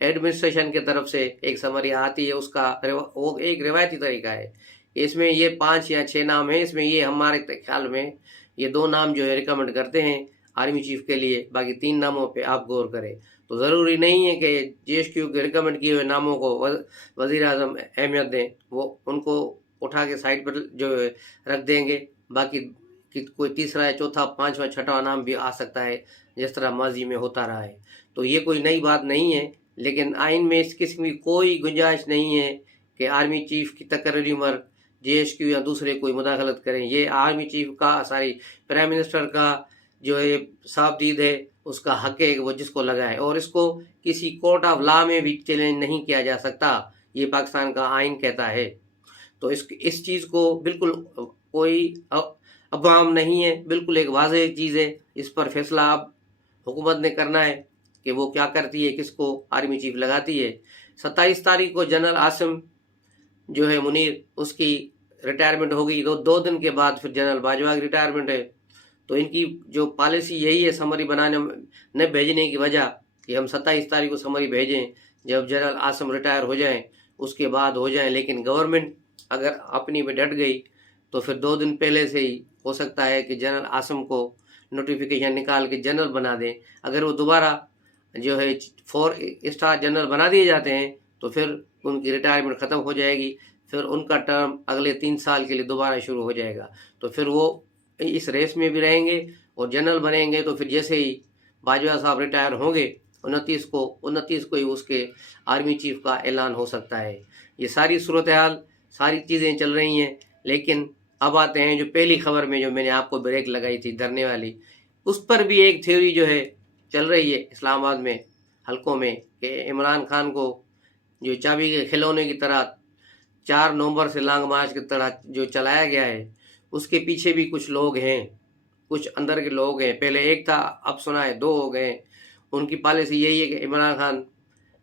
Administration کی طرف سے ایک سمری آتی ہے، اس کا وہ ایک روایتی طریقہ ہے۔ اس میں یہ 5 یا 6 نام ہیں، اس میں یہ ہمارے خیال میں یہ 2 نام جو ہے ریکمنڈ کرتے ہیں آرمی چیف کے لیے، باقی 3 ناموں پہ آپ غور کریں۔ تو ضروری نہیں ہے کہ جے ایس کیو کے ریکمنڈ کیے ہوئے ناموں کو وزیر اعظم اہمیت دیں، وہ ان کو اٹھا کے سائڈ پر جو ہے رکھ دیں گے، باقی کوئی تیسرا یا چوتھا 5واں 6واں نام بھی آ سکتا ہے، جس طرح ماضی میں ہوتا رہا ہے۔ تو یہ کوئی نئی بات نہیں ہے، لیکن آئین میں اس قسم کی کوئی گنجائش نہیں ہے کہ آرمی چیف کی تقرری عمر جے ایس کیو یا دوسرے کوئی مداخلت کریں۔ یہ آرمی چیف کا پرائم منسٹر کا جو ہے صاف دید ہے، اس کا حق ہے کہ وہ جس کو لگائے، اور اس کو کسی کورٹ آف لا میں بھی چیلنج نہیں کیا جا سکتا، یہ پاکستان کا آئین کہتا ہے۔ تو اس چیز کو بالکل کوئی ابہام نہیں ہے، بالکل ایک واضح چیز ہے۔ اس پر فیصلہ اب حکومت نے کرنا ہے کہ وہ کیا کرتی ہے، کس کو آرمی چیف لگاتی ہے۔ 27 تاریخ کو جنرل عاصم جو ہے منیر، اس کی ریٹائرمنٹ ہوگی، 2 دن کے بعد پھر جنرل باجوہ کی ریٹائرمنٹ ہے۔ تو ان کی جو پالیسی یہی ہے سمری بنانے نہ بھیجنے کی وجہ کہ ہم 27 تاریخ کو سمری بھیجیں، جب جنرل عاصم ریٹائر ہو جائیں اس کے بعد ہو جائیں، لیکن گورنمنٹ اگر اپنی پہ ڈٹ گئی تو پھر 2 دن پہلے سے ہی ہو سکتا ہے کہ جنرل عاصم کو نوٹیفیکیشن نکال کے جنرل بنا دیں۔ اگر وہ دوبارہ جو ہے 4 اسٹار جنرل بنا دیے جاتے ہیں تو پھر ان کی ریٹائرمنٹ ختم ہو جائے گی، پھر ان کا ٹرم اگلے 3 سال کے لیے دوبارہ شروع ہو جائے گا۔ تو پھر وہ اس ریس میں بھی رہیں گے اور جنرل بنیں گے، تو پھر جیسے ہی باجوہ صاحب ریٹائر ہوں گے 29 کو ہی اس کے آرمی چیف کا اعلان ہو سکتا ہے۔ یہ ساری صورتحال، ساری چیزیں چل رہی ہیں، لیکن اب آتے ہیں جو پہلی خبر میں جو میں نے آپ کو بریک لگائی تھی دھرنے والی، اس پر بھی ایک تھیوری جو ہے چل رہی ہے اسلام آباد میں حلقوں میں کہ عمران خان کو جو چابی کے کھلونے کی طرح 4 نومبر سے لانگ مارچ کی طرح جو چلایا گیا ہے، اس کے پیچھے بھی کچھ لوگ ہیں، کچھ اندر کے لوگ ہیں۔ پہلے 1 تھا، اب سنا ہے 2 ہو گئے۔ ان کی پالیسی یہی ہے کہ عمران خان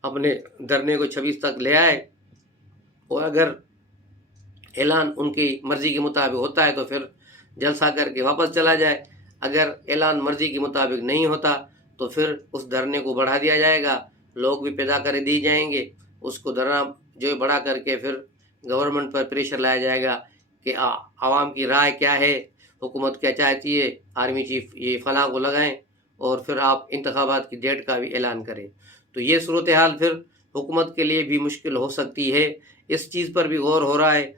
اپنے دھرنے کو 26 تک لے آئے، اور اگر اعلان ان کی مرضی کے مطابق ہوتا ہے تو پھر جلسہ کر کے واپس چلا جائے، اگر اعلان مرضی کے مطابق نہیں ہوتا تو پھر اس دھرنے کو بڑھا دیا جائے گا، لوگ بھی پیدا کر دی جائیں گے، اس کو دھرنا جو بڑھا کر کے پھر گورنمنٹ پر پریشر لایا جائے گا کہ عوام کی رائے کیا ہے، حکومت کیا چاہتی ہے، آرمی چیف یہ فلاں کو لگائیں، اور پھر آپ انتخابات کی ڈیٹ کا بھی اعلان کریں۔ تو یہ صورتحال پھر حکومت کے لیے بھی مشکل ہو سکتی ہے۔ اس چیز پر بھی غور ہو رہا ہے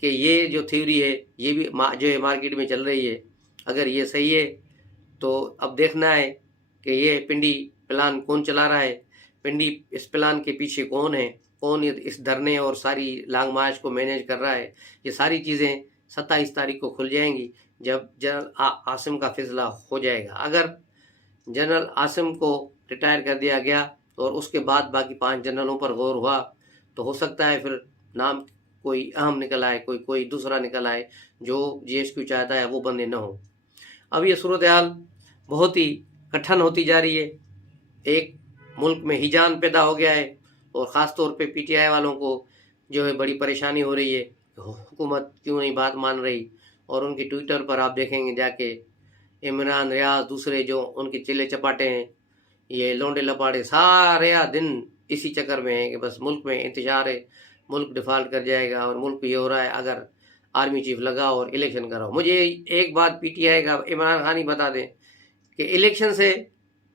کہ یہ جو تھیوری ہے یہ بھی جو ہے مارکیٹ میں چل رہی ہے، اگر یہ صحیح ہے تو اب دیکھنا ہے کہ یہ پنڈی پلان کون چلا رہا ہے، پنڈی اس پلان کے پیچھے کون ہے، کون اس دھرنے اور ساری لانگ مارچ کو مینیج کر رہا ہے۔ یہ ساری چیزیں 27 تاریخ کو کھل جائیں گی جب جنرل عاصم کا فیصلہ ہو جائے گا۔ اگر جنرل عاصم کو ریٹائر کر دیا گیا اور اس کے بعد باقی 5 جنرلوں پر غور ہوا تو ہو سکتا ہے پھر نام کوئی اہم نکل آئے، کوئی دوسرا نکل آئے جو جے ایس کیو چاہتا ہے وہ بندے نہ ہوں۔ اب یہ صورتحال بہت ہی کٹھن ہوتی جا رہی ہے، ایک ملک میں ہیجان پیدا ہو گیا ہے، اور خاص طور پہ پی ٹی آئی والوں کو جو ہے بڑی پریشانی ہو رہی ہے، حکومت کیوں نہیں بات مان رہی، اور ان کی ٹویٹر پر آپ دیکھیں گے جا کے عمران، ریاض، دوسرے جو ان کے چیلے چپاٹے ہیں، یہ لونڈے لپاڑے سارے دن اسی چکر میں ہیں کہ بس ملک میں انتشار ہے، ملک ڈیفالٹ کر جائے گا، اور ملک یہ ہو رہا ہے اگر آرمی چیف لگاؤ اور الیکشن کراؤ۔ مجھے ایک بات پی ٹی آئی کا عمران خان ہی بتا دیں کہ الیکشن سے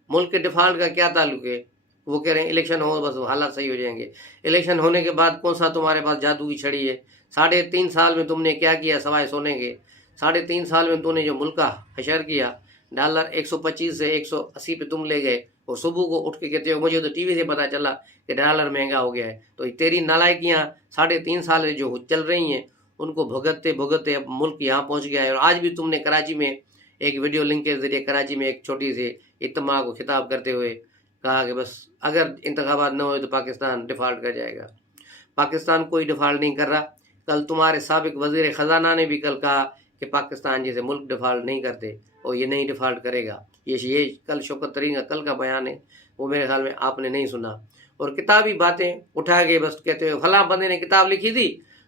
ملک کے ڈیفالٹ کا کیا تعلق ہے؟ وہ کہہ رہے ہیں الیکشن ہو بس حالات صحیح ہو جائیں گے۔ الیکشن ہونے کے بعد کون سا تمہارے پاس جادو کی چھڑی ہے؟ 3.5 سال میں تم نے کیا کیا سوائے سونے کے؟ 3.5 سال میں تم نے جو ملک کا حشر کیا، ڈالر 125 سے 180 پہ تم لے گئے، اور صبح کو اٹھ کے کہتے ہو مجھے تو ٹی وی سے پتا چلا کہ ڈالر مہنگا ہو گیا ہے۔ تو تیری نالائکیاں 3.5 سال میں جو چل رہی ہیں ان کو بھگتتے بھگتتے اب ملک یہاں پہنچ گیا ہے۔ اور آج بھی تم نے کراچی میں ایک ویڈیو لنک کے ذریعے کراچی میں ایک چھوٹی سی اجتماع کو خطاب کرتے ہوئے کہا کہ بس اگر انتخابات نہ ہوئے تو پاکستان ڈیفالٹ کر جائے گا۔ پاکستان کوئی ڈیفالٹ نہیں کر رہا۔ کل تمہارے سابق وزیر خزانہ نے بھی کل کہا کہ پاکستان جیسے ملک ڈیفالٹ نہیں کرتے اور یہ نہیں ڈیفالٹ کرے گا۔ یہ کل شوکت ترین کا کل کا بیان ہے، وہ میرے خیال میں آپ نے نہیں سنا۔ اور کتابی باتیں اٹھا کے بس کہتے ہوئے فلاں بندے نے کتاب لکھی تھی،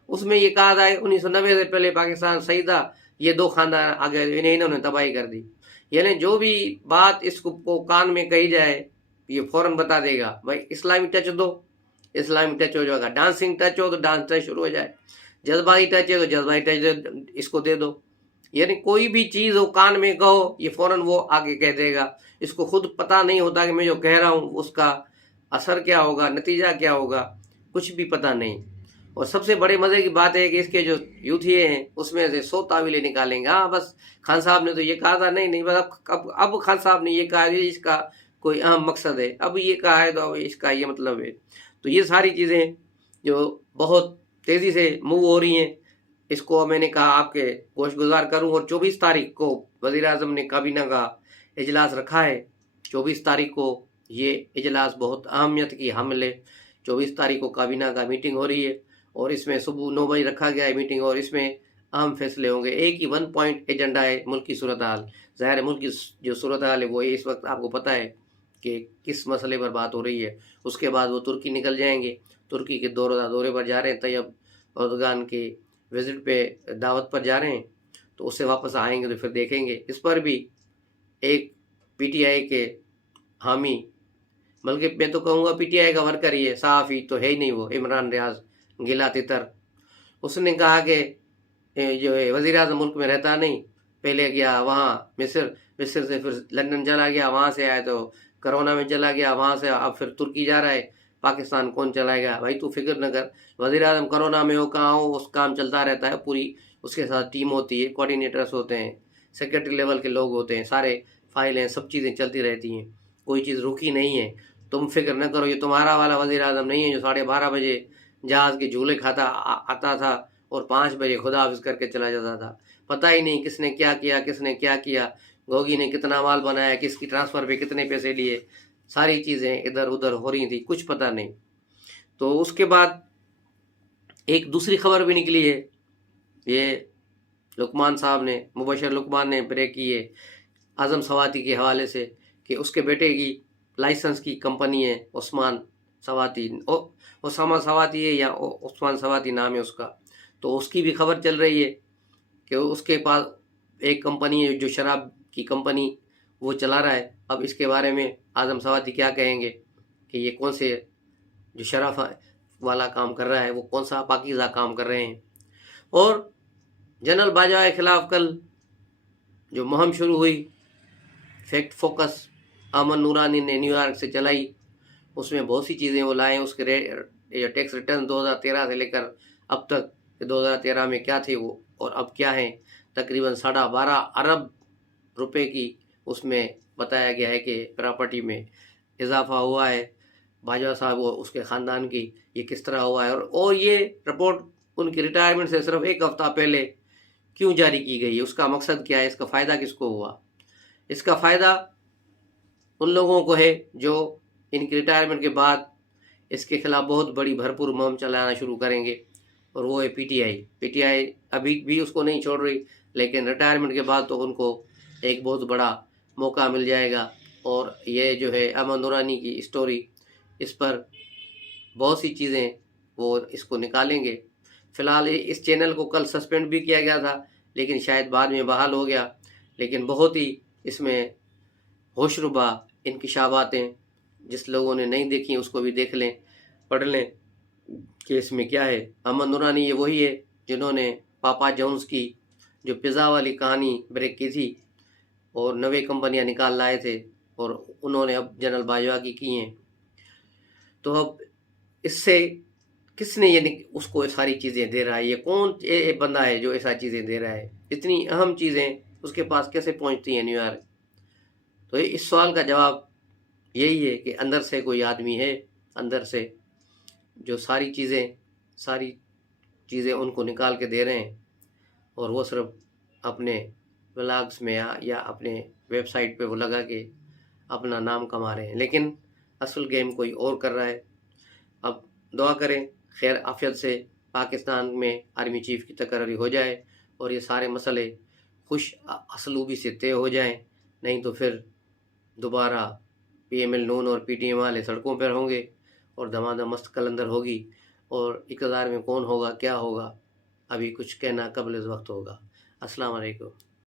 اس میں یہ کہا تھا 1990 سے پہلے پاکستان صحیح تھا، یہ 2 خاندان آگے انہوں نے تباہی کر دی۔ یعنی جو بھی بات اس کو کان میں کہی جائے، یہ فوراً بتا دے گا بھائی اسلامی ٹچ دو، اسلامی ٹچ ہو جائے گا، ڈانسنگ ٹچ ہو تو ڈانس ٹچ شروع ہو جائے، جذباتی ٹچ ہے تو جذباتی ٹچ اس کو دے دو، یعنی کوئی بھی چیز ہو کان میں کہو یہ فوراً وہ آگے کہہ دے گا، اس کو خود پتہ نہیں ہوتا کہ میں جو کہہ رہا ہوں اس کا اثر کیا ہوگا، نتیجہ کیا ہوگا، کچھ بھی پتہ نہیں۔ اور سب سے بڑے مزے کی بات ہے کہ اس کے جو یوتھیے ہیں اس میں سے 100 تعویلیں نکالیں گے، ہاں بس خان صاحب نے تو یہ کہا تھا، نہیں بس اب خان صاحب نے یہ کہا اس کا کوئی اہم مقصد ہے، اب یہ کہا ہے تو اب اس کا یہ مطلب ہے۔ تو یہ ساری چیزیں جو بہت تیزی سے موو ہو رہی ہیں، اس کو میں نے کہا آپ کے گوش گزار کروں۔ اور 24 تاریخ کو وزیر اعظم نے کابینہ کا اجلاس رکھا ہے، 24 تاریخ کو یہ اجلاس بہت اہمیت کی حامل ہے۔ 24 تاریخ کو کابینہ کا میٹنگ ہو رہی ہے اور اس میں صبح 9 بجے رکھا گیا ہے میٹنگ، اور اس میں اہم فیصلے ہوں گے۔ ایک ہی 1 پوائنٹ ایجنڈا ہے، ملک کی صورتحال۔ ظاہر ہے ملک کی جو صورتحال ہے وہ اس وقت آپ کو پتہ ہے کہ کس مسئلے پر بات ہو رہی ہے۔ اس کے بعد وہ ترکی نکل جائیں گے، ترکی کے دورے پر جا رہے ہیں، طیب اردگان کے وزٹ پہ دعوت پر جا رہے ہیں، تو اس سے واپس آئیں گے تو پھر دیکھیں گے۔ اس پر بھی ایک پی ٹی آئی کے حامی، بلکہ میں تو کہوں گا پی ٹی آئی کا ورکر ہی ہے، صحافی تو ہے ہی نہیں، وہ عمران ریاض گلا تتر، اس نے کہا کہ جو ہے وزیر اعظم ملک میں رہتا نہیں، پہلے گیا وہاں مصر سے پھر لندن چلا گیا، وہاں سے آئے تو کرونا میں چلا گیا، وہاں سے اب پھر ترکی جا رہا ہے، پاکستان کون چلائے گا؟ بھائی تو فکر نہ کر، وزیر اعظم کرونا میں ہو کہاں ہو، اس کام چلتا رہتا ہے، پوری اس کے ساتھ ٹیم ہوتی ہے، کوآرڈینیٹرز ہوتے ہیں، سیکرٹری لیول کے لوگ ہوتے ہیں، سارے فائلیں سب چیزیں چلتی رہتی ہیں، کوئی چیز رکی نہیں ہے۔ تم فکر نہ کرو، یہ تمہارا والا وزیر اعظم نہیں ہے جو 12:30 بجے جہاز کے جھولے کھاتا آتا تھا اور 5 بجے خدا حافظ کر کے چلا جاتا تھا۔ پتہ ہی نہیں کس نے کیا کیا، کس نے کیا کیا، گوگی نے کتنا مال بنایا، کس کی ٹرانسفر پہ کتنے پیسے لیے، ساری چیزیں ادھر ادھر ہو رہی تھی، کچھ پتہ نہیں۔ تو اس کے بعد ایک دوسری خبر بھی نکلی ہے، یہ لقمان صاحب نے، مبشر لقمان نے بریک کی ہے اعظم سواتی کے حوالے سے، کہ اس کے بیٹے کی لائسنس کی کمپنی ہے عثمان سواتی، اسامہ سواتی ہے یا عثمان سواتی نام ہے اس کا، تو اس کی بھی خبر چل رہی ہے کہ اس کے پاس ایک کمپنی ہے جو شراب کی کمپنی وہ چلا رہا ہے۔ اب اس کے بارے میں اعظم سواتی کیا کہیں گے کہ یہ کون سے جو شراب والا کام کر رہا ہے وہ کون سا پاکیزہ کام کر رہے ہیں۔ اور جنرل باجوہ کے خلاف کل جو مہم شروع ہوئی، فیکٹ فوکس، امن نورانی نے نیو یارک سے چلائی، اس میں بہت سی چیزیں وہ لائے، اس کے ٹیکس ریٹرن 2013 سے لے کر اب تک کہ 2013 میں کیا تھے وہ اور اب کیا ہیں، تقریباً 12.5 ارب روپے کی اس میں بتایا گیا ہے کہ پراپرٹی میں اضافہ ہوا ہے، باجوہ صاحب وہ اس کے خاندان کی یہ کس طرح ہوا ہے، اور یہ رپورٹ ان کی ریٹائرمنٹ سے صرف 1 ہفتہ پہلے کیوں جاری کی گئی ہے، اس کا مقصد کیا ہے، اس کا فائدہ کس کو ہوا؟ اس کا فائدہ ان لوگوں کو ہے جو ان کی ریٹائرمنٹ کے بعد اس کے خلاف بہت بڑی بھرپور مہم چلانا شروع کریں گے، اور وہ ہے P T I. P T I ابھی بھی اس کو نہیں چھوڑ رہی، لیکن ریٹائرمنٹ کے بعد تو ان کو ایک بہت بڑا موقع مل جائے گا، اور یہ جو ہے امن نورانی کی اسٹوری، اس پر بہت سی چیزیں وہ اس کو نکالیں گے۔ فی الحال اس چینل کو کل سسپینڈ بھی کیا گیا تھا، لیکن شاید بعد میں بحال ہو گیا، لیکن بہت ہی اس میں ہوشربا انکشافات ہیں، جس لوگوں نے نہیں دیکھی اس کو بھی دیکھ لیں، پڑھ لیں کہ اس میں کیا ہے۔ امن نورانی یہ وہی ہے جنہوں نے پاپا جونز کی جو پیزا والی کہانی بریک کی تھی اور 9 کمپنیاں نکال لائے تھے، اور انہوں نے اب جنرل باجوہ کی ہیں۔ تو اب اس سے کس نے یعنی اس کو ساری چیزیں دے رہا ہے، یہ کون بندہ ہے جو ایسا چیزیں دے رہا ہے، اتنی اہم چیزیں اس کے پاس کیسے پہنچتی ہیں نیو یارک؟ تو اس سوال کا جواب یہی ہے کہ اندر سے کوئی آدمی ہے، اندر سے جو ساری چیزیں ان کو نکال کے دے رہے ہیں، اور وہ صرف اپنے بلاگز میں یا اپنے ویب سائٹ پہ وہ لگا کے اپنا نام کما رہے ہیں، لیکن اصل گیم کوئی اور کر رہا ہے۔ اب دعا کریں خیر عافیت سے پاکستان میں آرمی چیف کی تقرری ہو جائے اور یہ سارے مسئلے خوش اسلوبی سے طے ہو جائیں، نہیں تو پھر دوبارہ پی ایم ایل نون اور پی ٹی ایم والے سڑکوں پر ہوں گے اور دھمادم مست قلندر ہوگی، اور اقتدار میں کون ہوگا کیا ہوگا ابھی کچھ کہنا قبل از وقت ہوگا۔ السلام علیکم۔